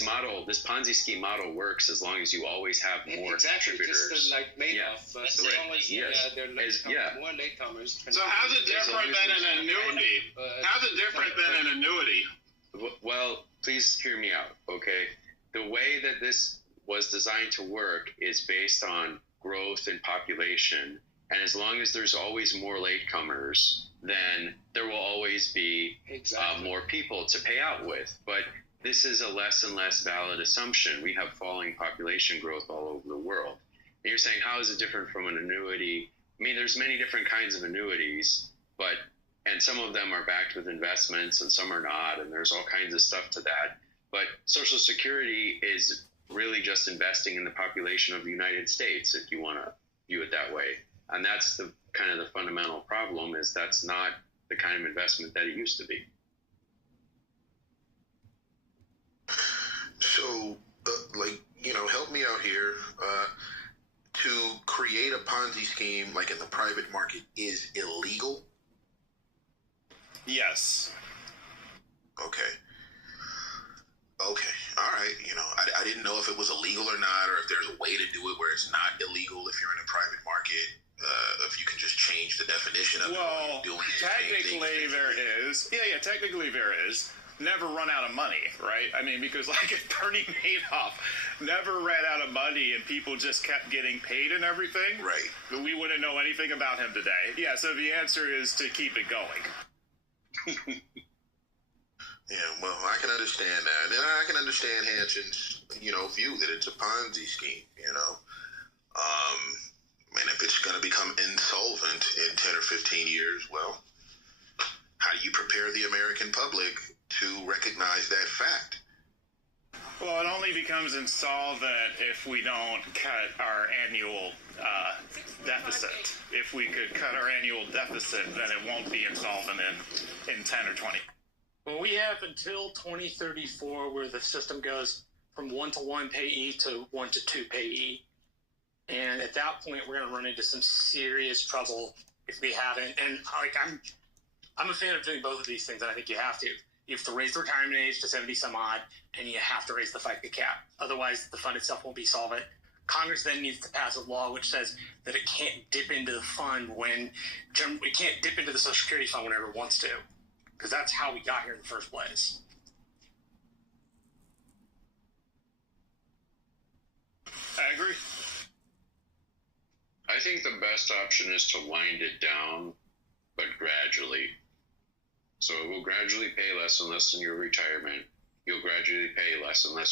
this model, this Ponzi scheme model works as long as you always have more exactly, contributors. just like Madoff. But Right. always, Yes. they're more latecomers. So how's it different than an annuity? How's it different than an annuity? Well, please hear me out, okay? The way that this was designed to work is based on growth in population, and as long as there's always more latecomers, then there will always be more people to pay out with. But this is a less and less valid assumption. We have falling population growth all over the world. And you're saying, how is it different from an annuity? I mean, there's many different kinds of annuities, and some of them are backed with investments and some are not, and there's all kinds of stuff to that. But Social Security is really just investing in the population of the United States, if you want to view it that way. And that's the kind of the fundamental problem, is that's not the kind of investment that it used to be. So, help me out here. To create a Ponzi scheme, like in the private market, is illegal? Yes. Okay. All right. I didn't know if it was illegal or not, or if there's a way to do it where it's not illegal if you're in a private market. If you can just change the definition of well, it. Well, technically there is. Yeah, technically there is. Never run out of money, right? I mean, because like if Bernie Madoff never ran out of money and people just kept getting paid and everything, right? We wouldn't know anything about him today. Yeah, so the answer is to keep it going. Yeah, well, I can understand that. And I can understand Hanson's, view that it's a Ponzi scheme, And if it's going to become insolvent in 10 or 15 years, well, how do you prepare the American public to recognize that fact? Well, it only becomes insolvent if we don't cut our annual deficit. If we could cut our annual deficit, then it won't be insolvent in 10 or 20. Well, we have until 2034 where the system goes from 1-to-1 payee to 1-to-2 payee. And at that point, we're going to run into some serious trouble if we haven't. And I'm a fan of doing both of these things, and I think you have to. You have to raise the retirement age to 70 some odd, and you have to raise the FICA cap. Otherwise, the fund itself won't be solvent. Congress then needs to pass a law which says that it can't dip into the fund it can't dip into the Social Security fund whenever it wants to, because that's how we got here in the first place. I agree. I think the best option is to wind it down, but gradually. So it will gradually pay less and less in your retirement. You'll gradually pay less and less